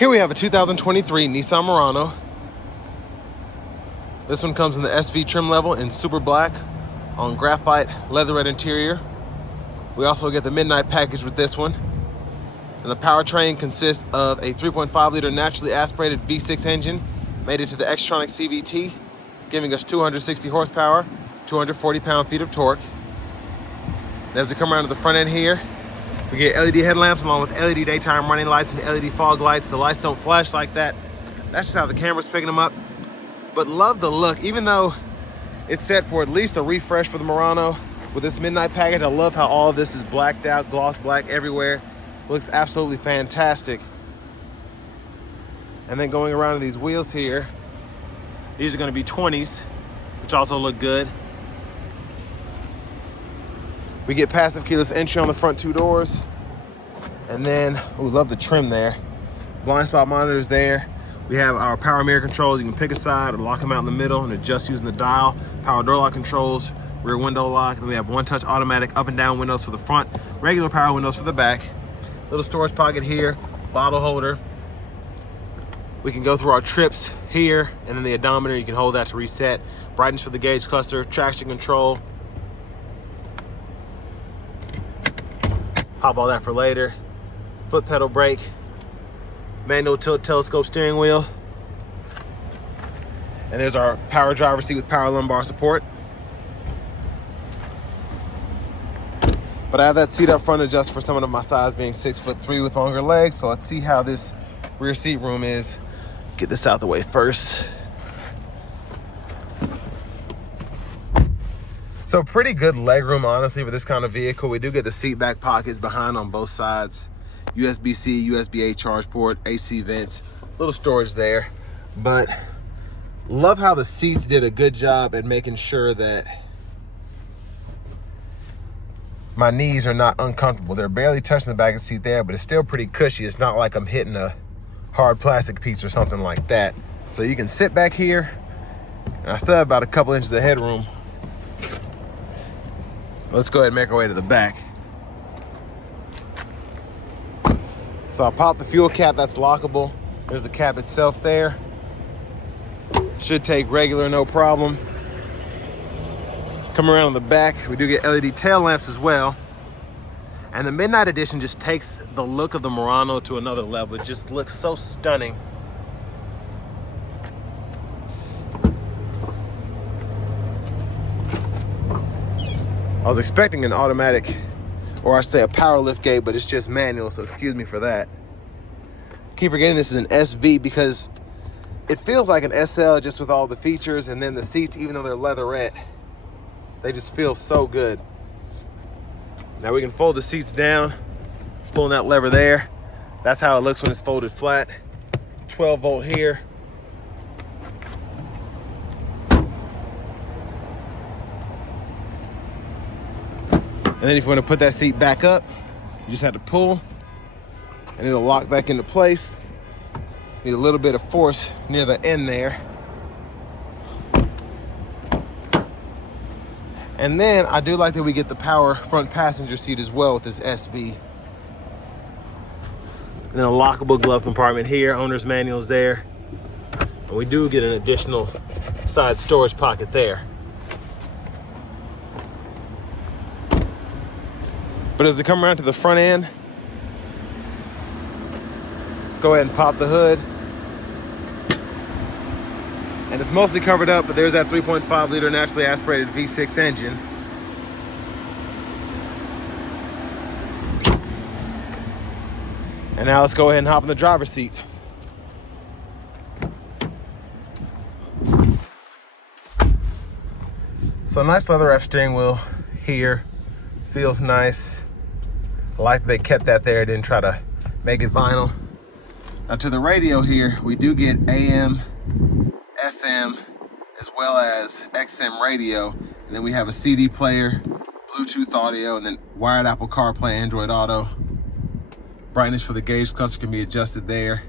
Here we have a 2023 Nissan Murano. This one comes in the SV trim level in super black on graphite leatherette interior. We also get the midnight package with this one. And the powertrain consists of a 3.5 liter naturally aspirated V6 engine mated to the Xtronic CVT, giving us 260 horsepower, 240 pound-feet of torque. And as we come around to the front end here, we get LED headlamps along with LED daytime running lights and LED fog lights. The lights don't flash like that. That's just how the camera's picking them up. But love the look, even though it's set for at least a refresh for the Murano. With this midnight package, I love how all of this is blacked out, gloss black everywhere. Looks absolutely fantastic. And then going around to these wheels here, these are gonna be 20s, which also look good. We get passive keyless entry on the front two doors. And then, we love the trim there. Blind spot monitors there. We have our power mirror controls. You can pick a side or lock them out in the middle and adjust using the dial. Power door lock controls, rear window lock. And we have one-touch automatic up and down windows for the front, regular power windows for the back. Little storage pocket here, bottle holder. We can go through our trips here, and then the odometer, you can hold that to reset. Brightness for the gauge cluster, traction control. Pop all that for later. Foot pedal brake, manual tilt telescope steering wheel. And there's our power driver seat with power lumbar support. But I have that seat up front adjusted for someone of my size, being 6'3" with longer legs. So let's see how this rear seat room is. Get this out the way first. So pretty good leg room, honestly, for this kind of vehicle. We do get the seat back pockets behind on both sides. USB-C, USB-A charge port, AC vents, little storage there. But love how the seats did a good job at making sure that my knees are not uncomfortable. They're barely touching the back of the seat there, but it's still pretty cushy. It's not like I'm hitting a hard plastic piece or something like that. So you can sit back here, and I still have about a couple inches of headroom. Let's go ahead and make our way to the back. So I'll pop the fuel cap, that's lockable. There's the cap itself there. Should take regular, no problem. Come around on the back, we do get LED tail lamps as well. And the Midnight Edition just takes the look of the Murano to another level. It just looks so stunning. I was expecting an automatic, or I should say a power lift gate, but it's just manual, so excuse me for that. Keep forgetting this is an SV because it feels like an SL just with all the features, and then the seats, even though they're leatherette, they just feel so good. Now we can fold the seats down, pulling that lever there. That's how it looks when it's folded flat. 12 volt here. And then if you want to put that seat back up, you just have to pull and it'll lock back into place. Need a little bit of force near the end there. And then I do like that we get the power front passenger seat as well with this SV. And then a lockable glove compartment here, owner's manual's there. And we do get an additional side storage pocket there. But as we come around to the front end, let's go ahead and pop the hood. And it's mostly covered up, but there's that 3.5 liter naturally aspirated V6 engine. And now let's go ahead and hop in the driver's seat. So nice leather wrap steering wheel here. Feels nice. I like that they kept that there, didn't try to make it vinyl. Now to the radio here, we do get AM, FM, as well as XM radio. And then we have a CD player, Bluetooth audio, and then wired Apple CarPlay, Android Auto. Brightness for the gauge cluster can be adjusted there.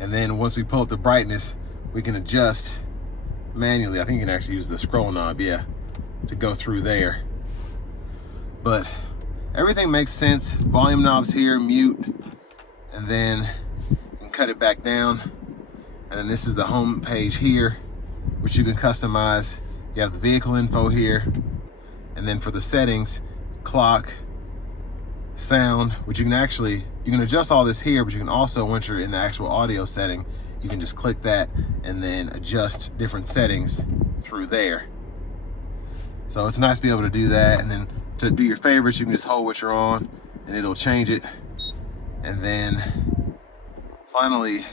And then once we pull up the brightness, we can adjust manually. I think you can actually use the scroll knob, yeah, to go through there. But everything makes sense. Volume knobs here, mute, and then you can cut it back down. And then this is the home page here, which you can customize. You have the vehicle info here. And then for the settings, clock, sound, which you can adjust all this here, but you can also, once you're in the actual audio setting, you can just click that and then adjust different settings through there. So it's nice to be able to do that. And then to do your favorites, you can just hold what you're on and it'll change it. And then finally,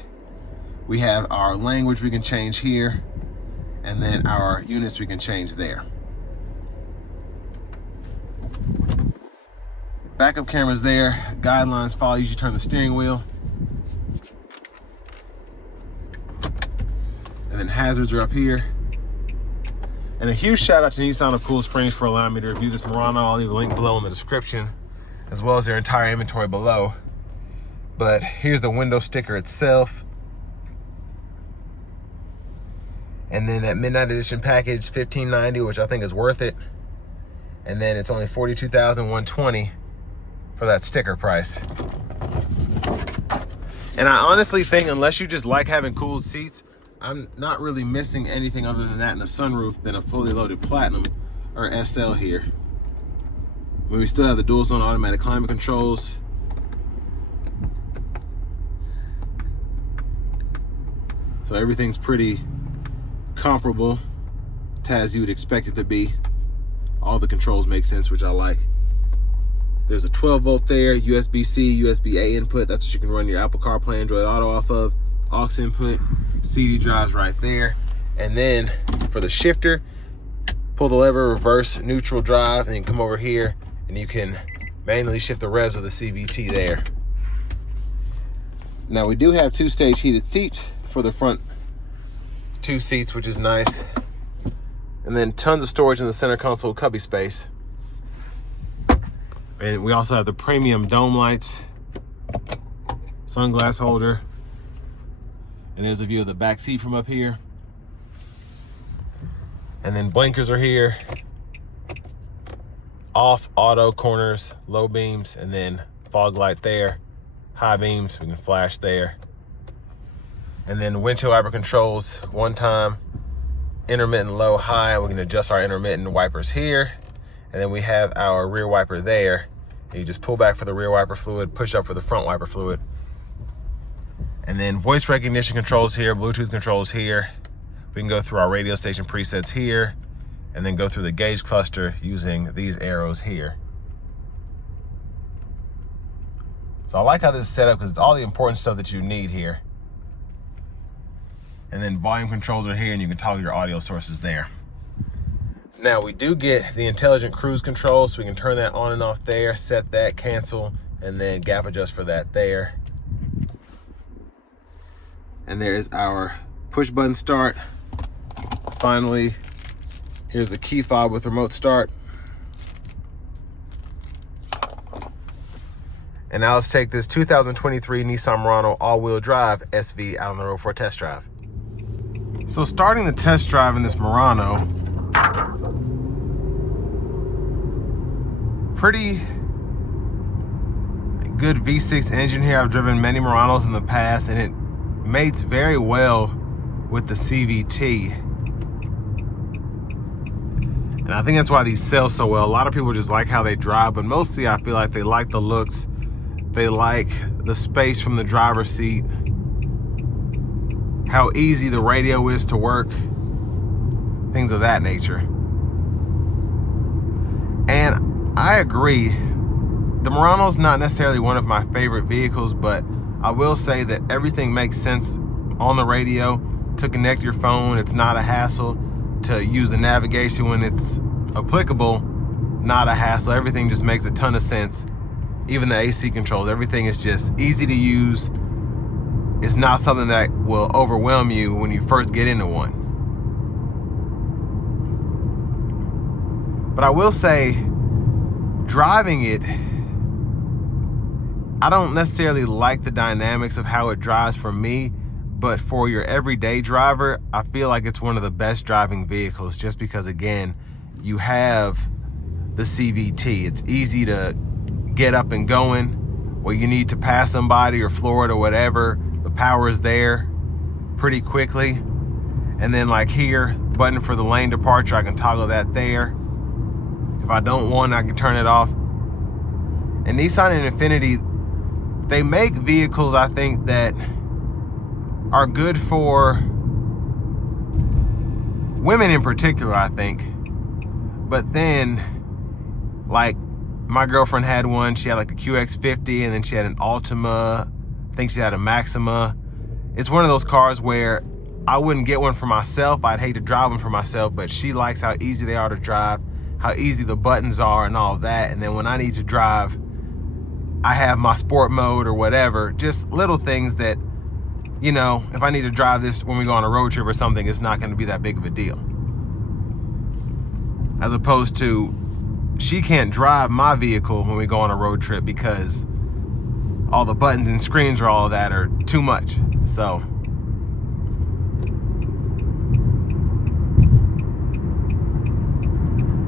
we have our language we can change here, and then our units we can change there. Backup cameras there, guidelines follow, you should turn the steering wheel. And then hazards are up here. And a huge shout out to Nissan of Cool Springs for allowing me to review this Murano. I'll leave a link below in the description, as well as their entire inventory below. But here's the window sticker itself. And then that Midnight Edition package, $15.90, which I think is worth it. And then it's only $42,120 for that sticker price. And I honestly think, unless you just like having cooled seats, I'm not really missing anything other than that in a sunroof than a fully loaded Platinum or SL here. I mean, we still have the dual zone automatic climate controls. So everything's pretty comparable to as you would expect it to be. All the controls make sense, which I like. There's a 12 volt there, USB-C, USB-A input. That's what you can run your Apple CarPlay, Android Auto off of. Aux input, CD drives right there. And then for the shifter, pull the lever, reverse, neutral drive, and you can come over here and you can manually shift the revs of the CVT there. Now we do have 2-stage heated seats for the front 2 seats, which is nice. And then tons of storage in the center console cubby space. And we also have the premium dome lights, sunglass holder. And there's a view of the back seat from up here. And then blinkers are here. Off, auto, corners, low beams, and then fog light there. High beams, we can flash there. And then windshield wiper controls, one time, intermittent low, high. We can adjust our intermittent wipers here. And then we have our rear wiper there. And you just pull back for the rear wiper fluid, push up for the front wiper fluid. And then voice recognition controls here, Bluetooth controls here. We can go through our radio station presets here, and then go through the gauge cluster using these arrows here. So I like how this is set up because it's all the important stuff that you need here. And then volume controls are here, and you can toggle your audio sources there. Now we do get the intelligent cruise control, so we can turn that on and off there, set that, cancel, and then gap adjust for that there. And there's our push button start. Finally, here's the key fob with remote start. And now let's take this 2023 Nissan Murano all-wheel drive SV out on the road for a test drive. So starting the test drive in this Murano, pretty good V6 engine here. I've driven many Muranos in the past, and it mates very well with the CVT. And I think that's why these sell so well. A lot of people just like how they drive, but mostly I feel like they like the looks. They like the space from the driver's seat, how easy the radio is to work, things of that nature. And I agree, the Murano's not necessarily one of my favorite vehicles, but I will say that everything makes sense on the radio. To connect your phone, it's not a hassle. To use the navigation when it's applicable, not a hassle. Everything just makes a ton of sense. Even the AC controls, everything is just easy to use. It's not something that will overwhelm you when you first get into one. But I will say, driving it, I don't necessarily like the dynamics of how it drives for me, but for your everyday driver, I feel like it's one of the best driving vehicles, just because, again, you have the CVT. It's easy to get up and going. When you need to pass somebody or floor it or whatever, the power is there pretty quickly. And then like here, button for the lane departure, I can toggle that there. If I don't want, I can turn it off. And Nissan and Infiniti, they make vehicles, I think, that are good for women in particular, I think. But then, like, my girlfriend had one. She had like a QX50, and then she had an Altima. I think she had a Maxima. It's one of those cars where I wouldn't get one for myself. I'd hate to drive one for myself, but she likes how easy they are to drive, how easy the buttons are and all of that. And then when I need to drive, I have my sport mode or whatever, just little things that, you know, if I need to drive this when we go on a road trip or something, it's not going to be that big of a deal. As opposed to, she can't drive my vehicle when we go on a road trip because all the buttons and screens or all of that are too much. So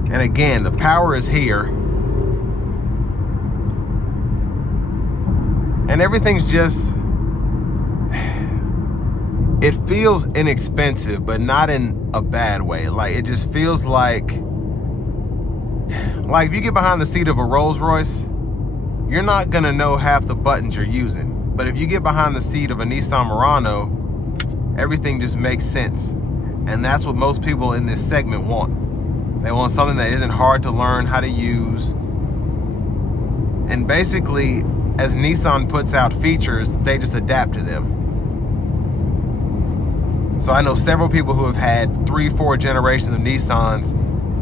and again, the power is here. And everything's just, it feels inexpensive, but not in a bad way. Like, it just feels like if you get behind the seat of a Rolls Royce, you're not gonna know half the buttons you're using. But if you get behind the seat of a Nissan Murano, everything just makes sense. And that's what most people in this segment want. They want something that isn't hard to learn how to use. And basically, as Nissan puts out features, they just adapt to them. So I know several people who have had 3-4 generations of Nissans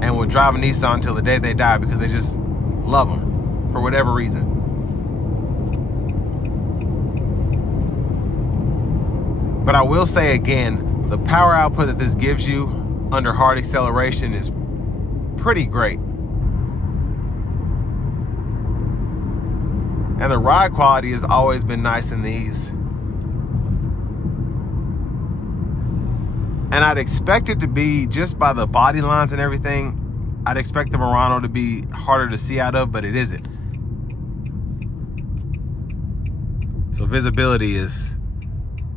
and will drive a Nissan till the day they die because they just love them for whatever reason. But I will say again, the power output that this gives you under hard acceleration is pretty great. And the ride quality has always been nice in these. And I'd expect it to be, just by the body lines and everything, I'd expect the Murano to be harder to see out of, but it isn't. So visibility is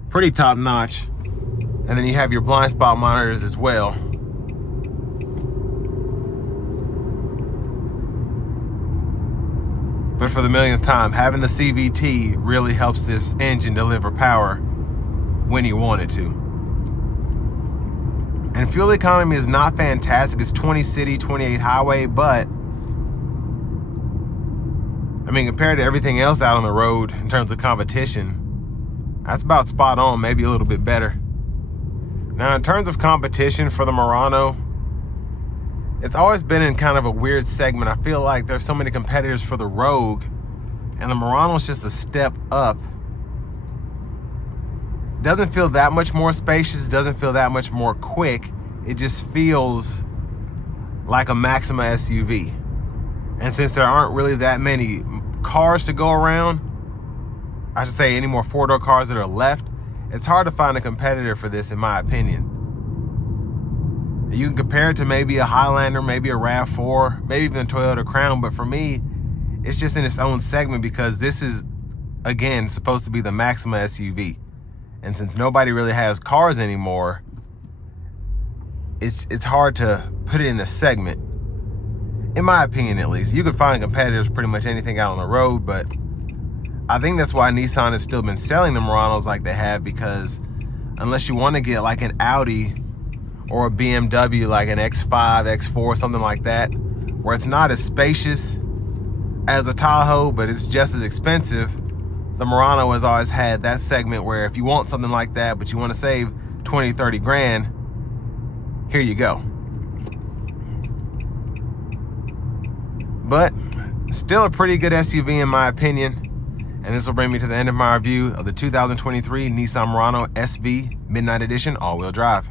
pretty top notch. And then you have your blind spot monitors as well. But for the millionth time, having the CVT really helps this engine deliver power when you want it to. And fuel economy is not fantastic. It's 20 city, 28 highway, but I mean, compared to everything else out on the road in terms of competition, that's about spot on, maybe a little bit better. Now, in terms of competition for the Murano, it's always been in kind of a weird segment. I feel like there's so many competitors for the Rogue, and the Murano's just a step up. Doesn't feel that much more spacious, doesn't feel that much more quick. It just feels like a Maxima SUV. And since there aren't really that many cars to go around, I should say any more four-door cars that are left, it's hard to find a competitor for this, in my opinion. You can compare it to maybe a Highlander, maybe a RAV4, maybe even a Toyota Crown, but for me, it's just in its own segment because this is, again, supposed to be the Maxima SUV. And since nobody really has cars anymore, it's hard to put it in a segment, in my opinion at least. You could find competitors pretty much anything out on the road, but I think that's why Nissan has still been selling the Muranos like they have, because unless you want to get like an Audi or a BMW, like an X5, X4, something like that, where it's not as spacious as a Tahoe, but it's just as expensive, the Murano has always had that segment where if you want something like that, but you want to save 20, 30 grand, here you go. But still a pretty good SUV in my opinion. And this will bring me to the end of my review of the 2023 Nissan Murano SV Midnight Edition all-wheel drive.